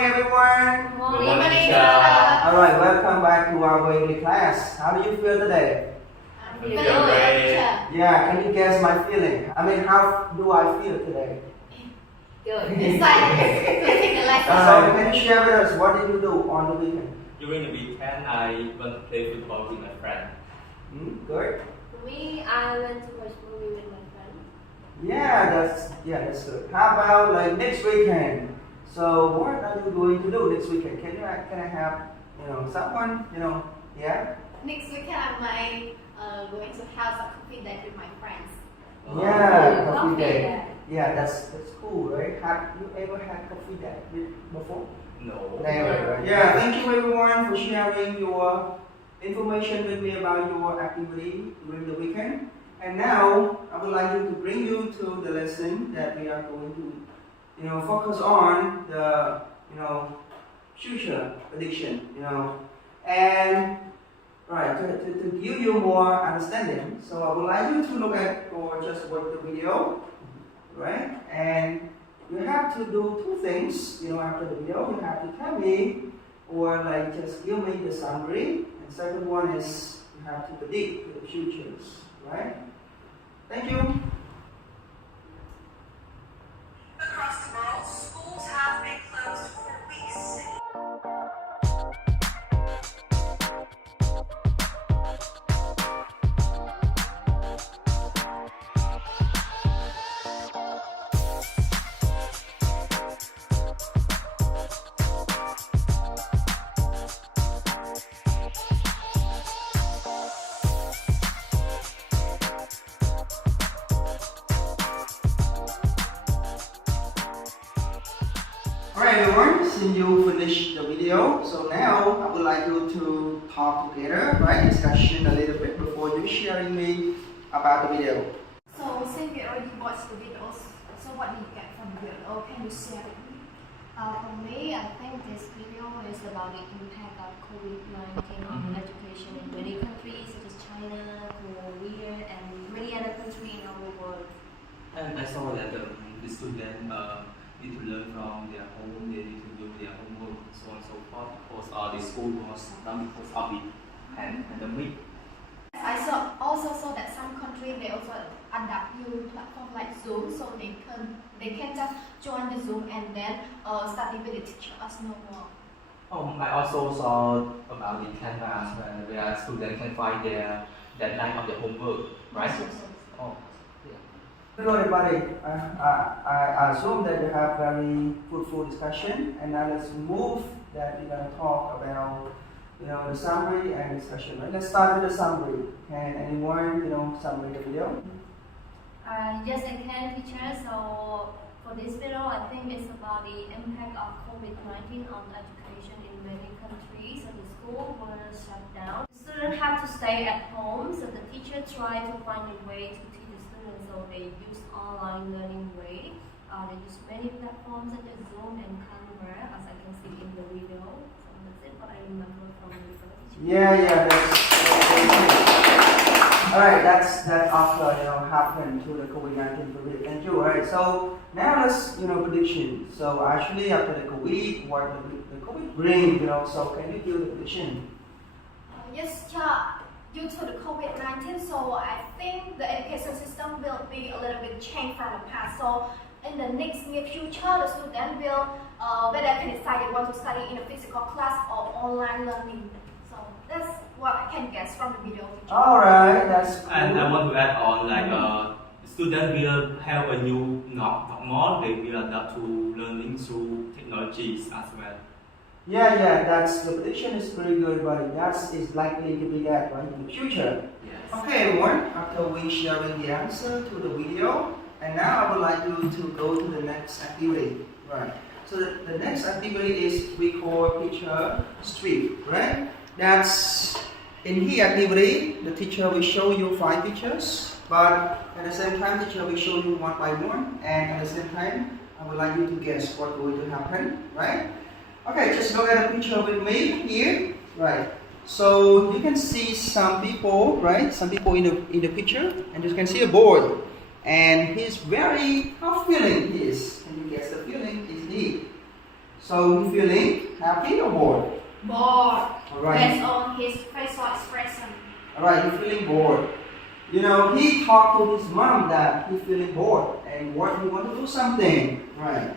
everyone. Morning, morning, teacher. sir. Alright, welcome back to our English class. How do you feel today? I'm Feel feeling great. teacher. Yeah, can you guess my feeling? I mean, how do I feel today? Good. Excited to take the lesson. So, can you share with us what did you do on the weekend? During the weekend, I went to play football with my friend. Good. For me, I went to watch movie with my friend. That's good. How about like next weekend? So, what are you going to do next weekend? Can I have someone yeah? Next weekend, I might going to have a coffee date with my friends. Yeah, Oh, coffee day. day. Yeah, that's cool, right? Have you ever had coffee date before? No. Never, right? Yeah, thank you everyone for sharing your information with me about your activity during the weekend. And now I would like to bring you to the lesson that we are going to, focus on the, future prediction, and right to give you more understanding. So I would like you to look at or just watch the video, right? And you have to do two things, after the video. You have to tell me or like just give me the summary. And second one is you have to predict the futures, right? Thank you. Across the world, schools have been closed for weeks. Alright everyone, since you finished the video, so now I would like you to talk together, right? Discussion a little bit before you sharing me about the video. So, since we already watched the videos, so what did you get from the video? Can you share with me? For me, I think this video is about the impact of COVID-19 on education in many countries such as China, Korea, and many other countries in our world. And I saw that the students need to learn from their home, they need to do their homework, so on and so forth, because the school was done because of the pandemic. I also saw that some countries they also adapt new platform like Zoom, so they can just join the Zoom and then study with the teacher as normal. I also saw about the canvas where students can find their deadline of their homework, right? Oh, yeah. Hello everybody, I assume that you have very fruitful discussion, and now let's move that we're going to talk about the summary and discussion. Right? Let's start with the summary. Can anyone summary the video? Yes, I can, teacher. So for this video, I think it's about the impact of COVID-19 on education in many countries. So the school was shut down. The students have to stay at home, so the teacher tried to find a way to teach the students. So they use online learning way. They use many platforms such as Zoom and Canva, as I can see in the video. So that's it what I remember from the video. Yeah, that's alright. That after happened to the COVID-19 period. Thank you. Alright, so now let's prediction. So actually after the COVID, what the COVID bring, so can you do the prediction? Yes, yeah. Due to the COVID-19, so I think the education system will be a little bit changed from the past. So in the next near future, the student will whether can decide they want to study in a physical class or online learning. So that's what I can guess from the video. Alright, that's cool. And I want to add on, like, students will have a new normal. They will adapt to learning through technologies as well. Yeah, that's the prediction is pretty good, but that is likely to be that right in the future. Yes. Okay, everyone. After we sharing the answer to the video, and now I would like you to go to the next activity. Right. So the next activity is we call picture strip. Right. That's in here activity. The teacher will show you 5 pictures, but at the same time, teacher will show you one by one, and at the same time, I would like you to guess what's going to happen. Right. Okay, just look at the picture with me here. Right. So you can see some people, right? Some people in the picture, and you can see a boy, and he's very how feeling he is. Can you guess the feeling? Is he So you feeling happy or bored? Bored. Alright. Based on his facial expression. Alright, you're feeling bored. You know, he talked to his mom that he's feeling bored and what he want to do something. Right.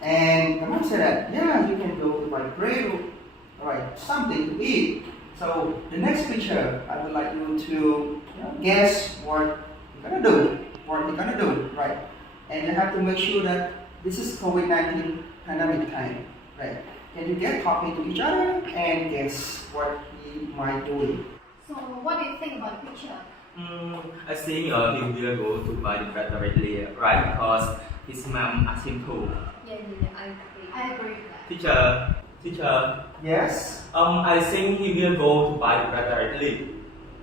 And the mom said that, yeah, you can go to buy bread, alright, something to eat. So the next picture, I would like you to guess what you're gonna do. What you're gonna do, right? And you have to make sure that this is COVID-19 pandemic time, right? Can you get talking to each other and guess what he might do? So what do you think about the picture? I think he will go to buy the bread directly, right? Because his mom asked him to. Yeah, I agree. I agree with that. Teacher. Yes? I think he will go to buy the bread directly.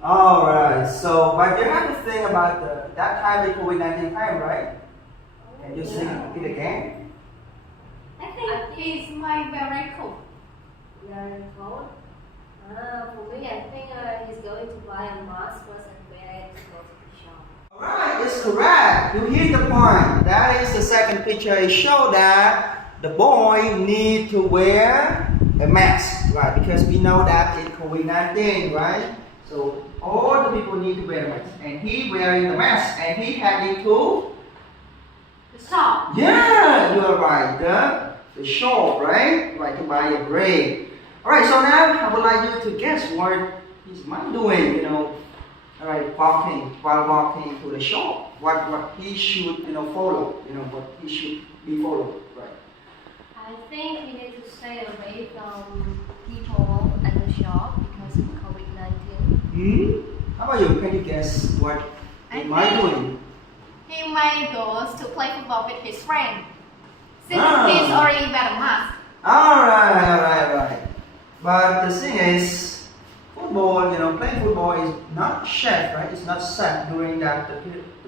Alright, so, but you have to think about that time, the COVID-19 time, right? Can you say it again? I think he's my very cool. Very cold. For me, I think he's going to buy a mask first and wear it to go to the shop. Alright, it's correct. You hit the point. That is the second picture. It shows that the boy need to wear a mask, right? Because we know that it's COVID-19, right? So all the people need to wear a mask. And he wearing the mask and he heading to? The shop. Yeah, you are right. The shop, right? Right, to buy a bread. Alright, so now I would like you to guess what he's doing, Alright, while walking to the shop. What he should, follow, what he should be followed, right? I think he needs to stay away from people at the shop because of COVID-19. How about you? Can you guess what I he might think- doing? He might go to play football with his friend. Since Ah. he's already wear a mask. Alright. But the thing is, football, playing football is not safe, right? It's not safe during the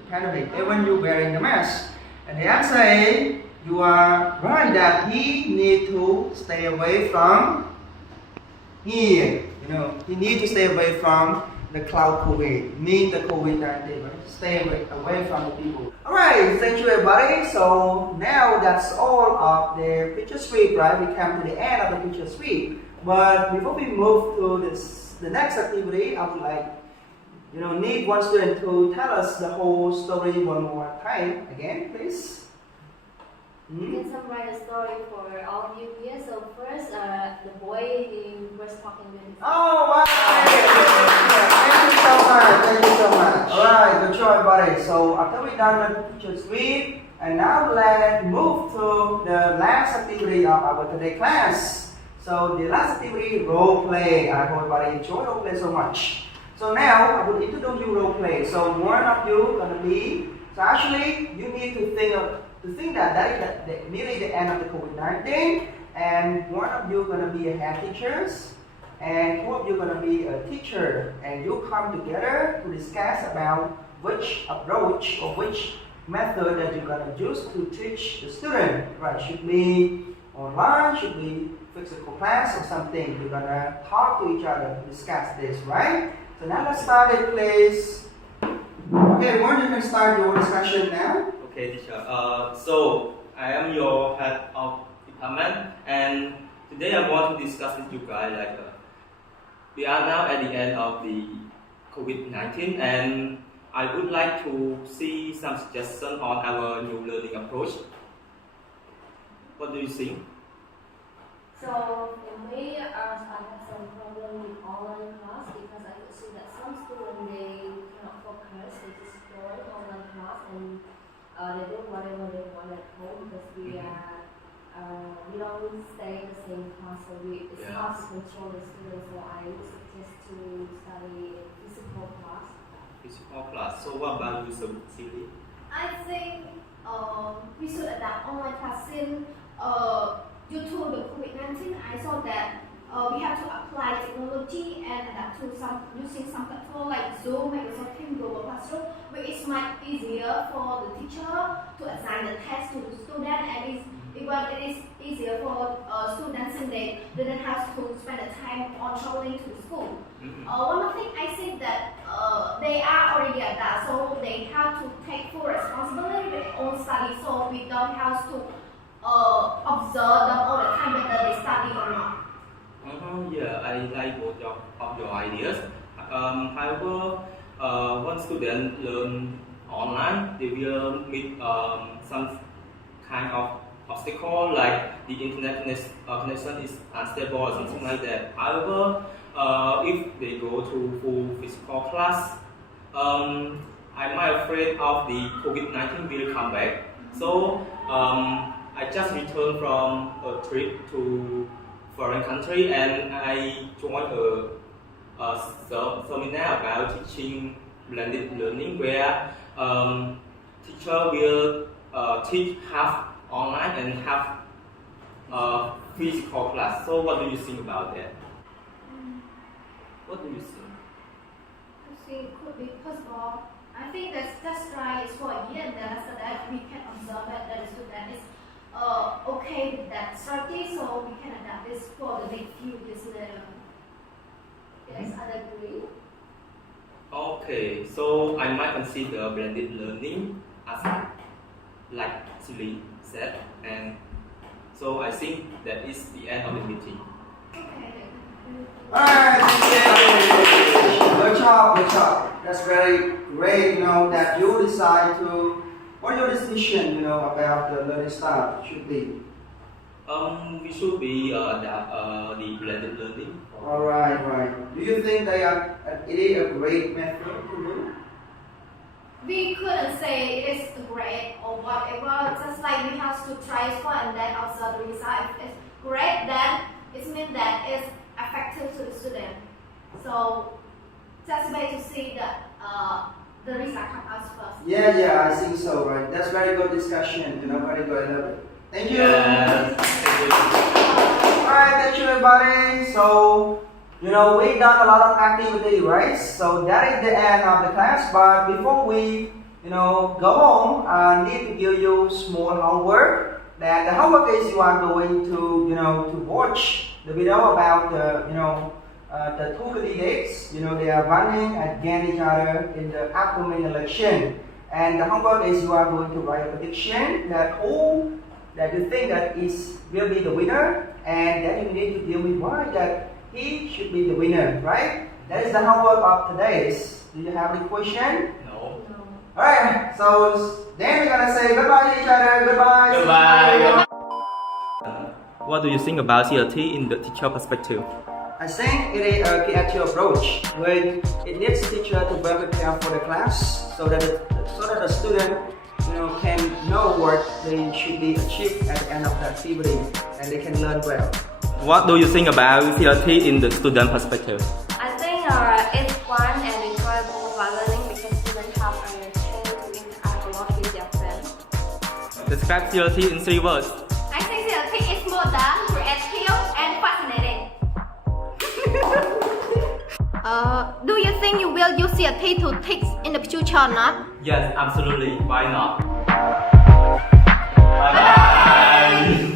pandemic, even you wearing the mask. And the answer is, you are right that he need to stay away from here. He need to stay away from the cloud COVID, mean the COVID-19, right? Stay away from the people. Alright, thank you everybody. So now that's all of the picture sweep, right? We come to the end of the picture sweep. But before we move to the next activity, I would like, need one student to tell us the whole story one more time. Again, please. You can summarize the story for all of you here. So first, the boy he was talking with his Oh, wow! Thank you so much. Alright, good job everybody. So after we done the picture sweep, and now let's move to the last activity of our today class. So the last activity, role play. I hope everybody enjoy role play so much. So now I will introduce you role play. So one of you gonna be. So actually, you need to think that is nearly the end of the COVID-19, and one of you gonna be a head teachers, and two of you gonna be a teacher, and you come together to discuss about which approach or which method that you're gonna use to teach the student. Right? Should be online, should be physical class or something. You're gonna talk to each other to discuss this, right? So now let's start it, please. Okay, everyone, you can start your discussion now. Okay, teacher. So I am your head of department, and today I want to discuss with you guys we are now at the end of the COVID-19, and I would like to see some suggestions on our new learning approach. What do you think? So for me, I have some problem with online class because I could see that some students they cannot focus, they just join online class and they do whatever they want at home because we don't stay in the same class, so it's hard to control the students. So I would suggest to study in physical class. Physical class. So what about you, Silly? I think we should adapt online class since due to the COVID-19. I saw that we have to apply technology and adapt to using some platform like Zoom, Microsoft Teams, Google Classroom, which is much easier for the teacher to assign the task to the student, and it is easier for students since they didn't have to spend the time on traveling to the school. One more thing, I think that they are already adults, so they have to take full responsibility with their own study, so we don't have to observe them all the time I like both of your ideas. However, when students learn online, they will meet some kind of obstacle like the internet connection is unstable or something like that. However, if they go to full physical class, I'm afraid of the COVID-19 will come back. So I just returned from a trip to foreign country and I joined a seminar about teaching blended learning where teacher will teach half online and half physical class. So what do you think about that? What do you think? I think it could be possible. I think that's right. It's for a year and then after that we can observe that the student is okay with that strategy, so we can adapt this for the next few years later. Yes, I agree. Okay, so I might consider blended learning as like Silly said, and so I think that is the end of the meeting. Okay. Alright, good job, good job. That's very great, that you decide to, what your decision, about the learning style should be. We should be the blended learning. Alright, right. Do you think it is a great method to do? We couldn't say it is great or whatever, just like we have to try it first and then observe the result. If it's great, then it means that it's effective to the student. So just wait to see the result come out first. Yeah, I think so, right? That's very good discussion, very good. I love it. Thank you. Yes, thank you. Alright, thank you everybody. So, we've done a lot of activity, right? So that is the end of the class. But before we, go home, I need to give you small homework. That the homework is you are going to, to watch the video about the two candidates. They are running against each other in the upcoming election. And the homework is you are going to write a prediction that who that you think that will be the winner, and then you need to tell me why that he should be the winner, right? That is the homework of today. Do you have any question? No. Alright, so then we're gonna say goodbye to each other. Goodbye. Goodbye. What do you think about CLT in the teacher perspective? I think it is a creative approach where it needs the teacher to well prepare for the class so that the student can know what they should be achieved at the end of the activity and they can learn well. What do you think about CLT in the student perspective? I think it's fun and enjoyable while learning because students have a chance to interact a lot with their friends. Describe CLT in 3 words. I think CLT is modern, creative, and fascinating. Do you think you will use CLT to teach in the future or not? Yes, absolutely. Why not? Bye bye.